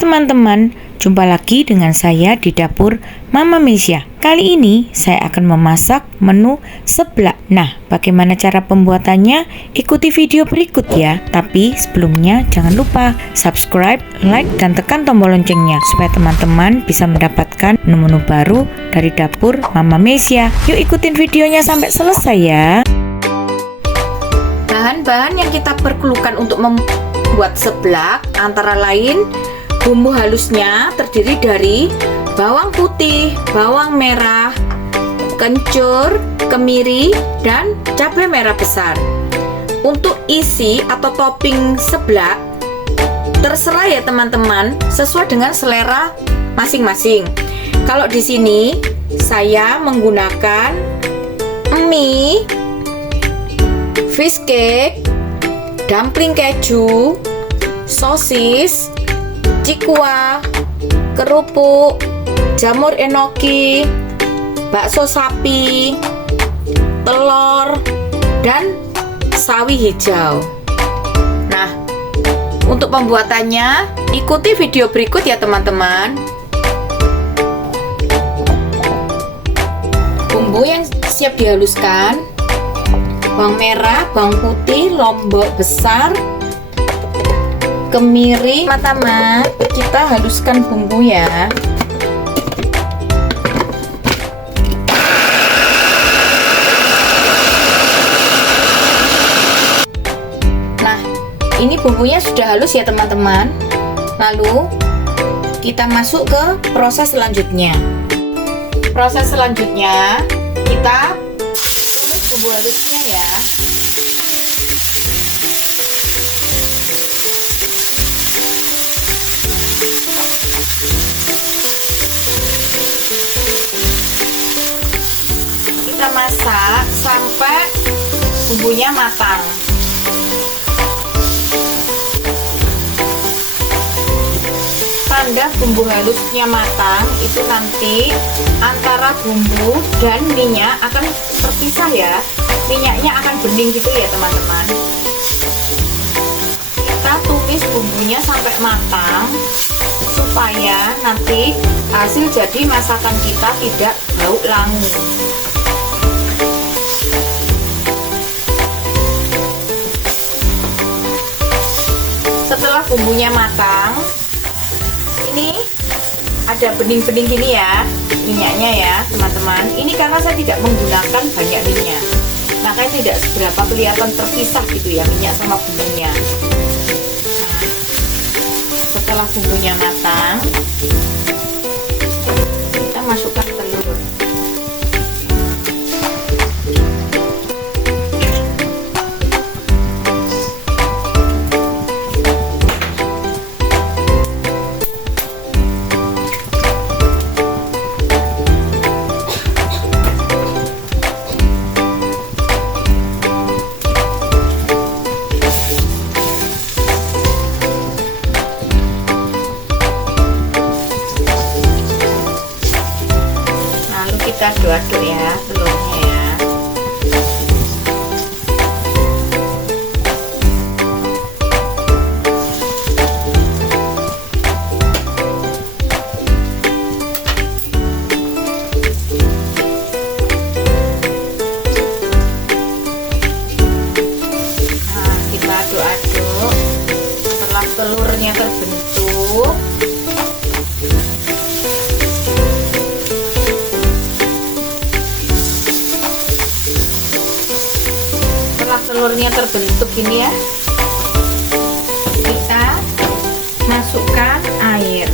Hai teman-teman, jumpa lagi dengan saya di dapur Mama Mesia. Kali ini saya akan memasak menu seblak. Nah, bagaimana cara pembuatannya? Ikuti video berikut ya. Tapi sebelumnya jangan lupa subscribe, like, dan tekan tombol loncengnya supaya teman-teman bisa mendapatkan menu-menu baru dari dapur Mama Mesia. Yuk ikutin videonya sampai selesai ya. Bahan-bahan yang kita perlukan untuk membuat seblak antara lain bumbu halusnya terdiri dari bawang putih, bawang merah, kencur, kemiri, dan cabai merah besar. Untuk isi atau topping seblak terserah ya teman-teman, sesuai dengan selera masing-masing. Kalau di sini saya menggunakan mie, fish cake, dumpling keju, sosis, cikua, kerupuk, jamur enoki, bakso sapi, telur, dan sawi hijau. Nah, untuk pembuatannya ikuti video berikut ya teman-teman. Bumbu yang siap dihaluskan: bawang merah, bawang putih, lombok besar, kemiri. Pertama kita haluskan bumbu ya. Nah, ini bumbunya sudah halus ya teman-teman. Lalu kita masuk ke proses selanjutnya. Proses selanjutnya kita tumis bumbu halusnya ya. Kita masak sampai bumbunya matang. Tanda bumbu halusnya matang itu nanti antara bumbu dan minyak akan terpisah ya. Minyaknya akan bening gitu ya teman-teman. Kita tumis bumbunya sampai matang supaya nanti hasil jadi masakan kita tidak bau langu. Setelah bumbunya matang, ini ada bening-bening gini ya minyaknya ya teman-teman. Ini karena saya tidak menggunakan banyak minyak, makanya tidak seberapa kelihatan terpisah gitu ya minyak sama bumbunya. Nah, setelah bumbunya matang, kita masukkan telur. Kita aduk-aduk ya telurnya ya. Nah, kita aduk-aduk. Setelah telurnya terbentuk, telurnya terbentuk ini ya, kita masukkan air.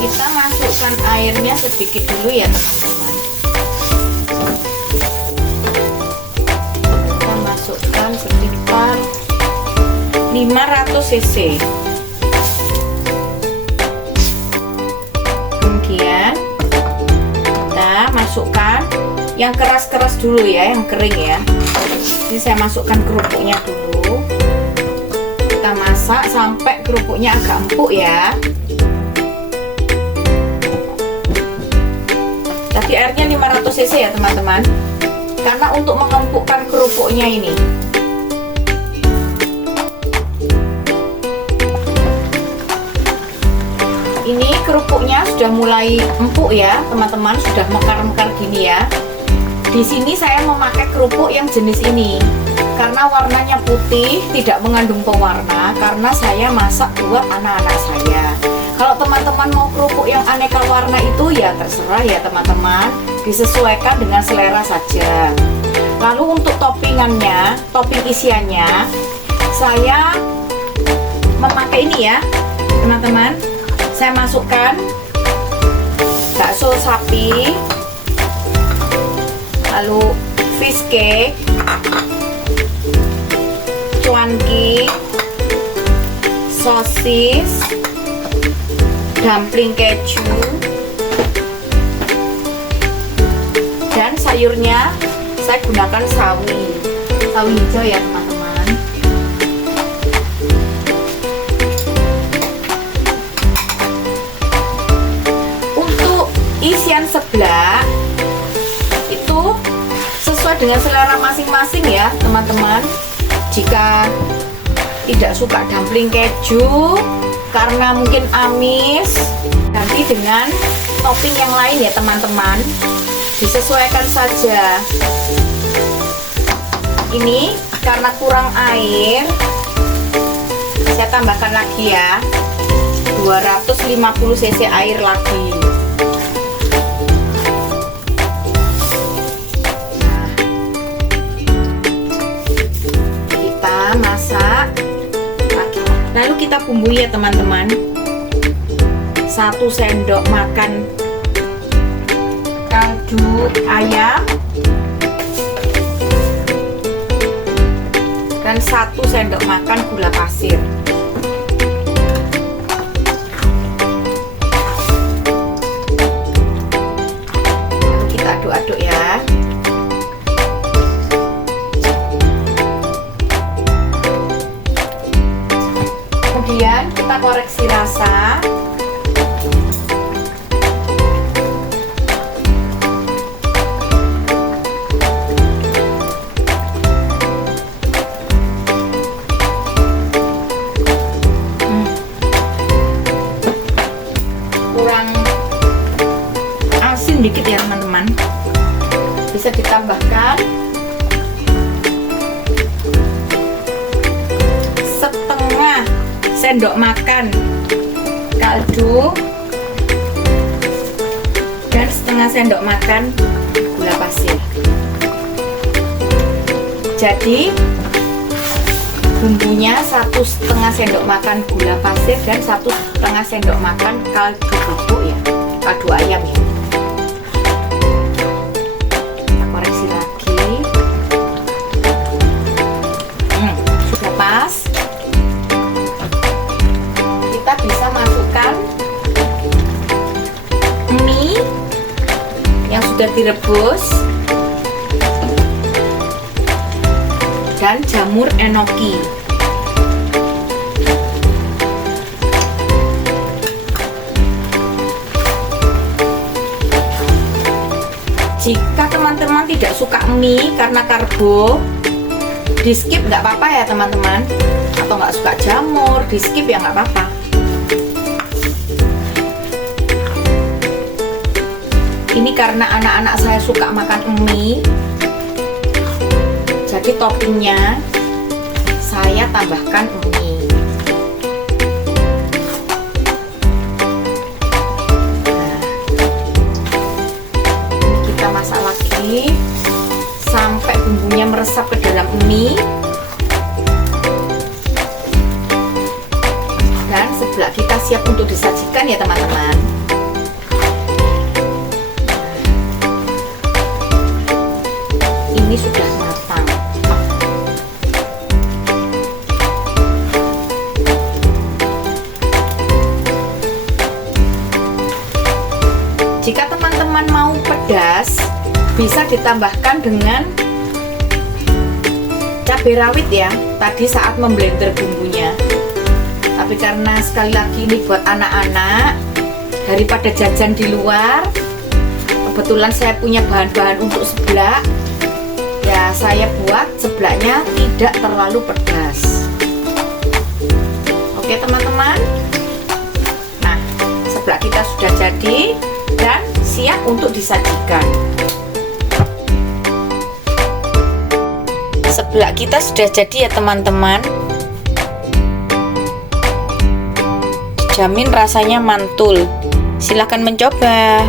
Kita masukkan airnya sedikit dulu ya teman-teman. Kita masukkan sekitar 500 cc. Kemudian kita masukkan yang keras-keras dulu ya, yang kering ya. Ini saya masukkan kerupuknya dulu. Kita masak sampai kerupuknya agak empuk ya. Tadi tadi airnya 500 cc ya teman-teman, karena untuk mengempukkan kerupuknya ini. Ini kerupuknya sudah mulai empuk ya teman-teman, sudah mekar-mekar gini ya. Di sini saya memakai kerupuk yang jenis ini karena warnanya putih, tidak mengandung pewarna, karena saya masak buat anak-anak saya. Kalau teman-teman mau kerupuk yang aneka warna itu ya terserah ya teman-teman, disesuaikan dengan selera saja. Lalu untuk toppingannya, topping isiannya, saya memakai ini ya teman-teman. Saya masukkan bakso sapi, lalu fish cake, cuanki, sosis, dumpling keju, dan sayurnya saya gunakan sawi hijau ya teman-teman. Isian seblak itu sesuai dengan selera masing-masing ya teman-teman. Jika tidak suka dumpling keju karena mungkin amis, ganti dengan topping yang lain ya teman-teman, disesuaikan saja. Ini karena kurang air, saya tambahkan lagi ya 250 cc air lagi. Masak lagi. Lalu kita bumbui ya teman-teman. 1 sendok makan kaldu ayam dan 1 sendok makan gula pasir. Lalu kita aduk-aduk ya. Kemudian kita koreksi rasa. Kurang asin dikit ya teman-teman. Bisa ditambahkan sendok makan kaldu dan setengah sendok makan gula pasir. Jadi bumbunya 1,5 sendok makan gula pasir dan 1,5 sendok makan kaldu bubuk ya, kaldu ayam ya. Kita koreksi lagi. Sudah pas. Kita bisa masukkan mie yang sudah direbus dan jamur enoki. Jika teman-teman tidak suka mie karena karbo, di skip nggak apa-apa ya teman-teman. Atau nggak suka jamur, di skip ya nggak apa-apa. Ini karena anak-anak saya suka makan mie, jadi toppingnya saya tambahkan mie. Nah, ini kita masak lagi sampai bumbunya meresap ke dalam mie. Dan sebelah kita siap untuk disajikan ya teman-teman. Ini sudah matang. Jika teman-teman mau pedas, bisa ditambahkan dengan cabai rawit ya, tadi saat memblender bumbunya. Tapi karena sekali lagi ini buat anak-anak, daripada jajan di luar, kebetulan saya punya bahan-bahan untuk seblak, ya saya buat seblaknya tidak terlalu pedas. Oke teman-teman, nah seblak kita sudah jadi dan siap untuk disajikan. Seblak kita sudah jadi ya teman-teman. Jamin rasanya mantul. Silahkan mencoba.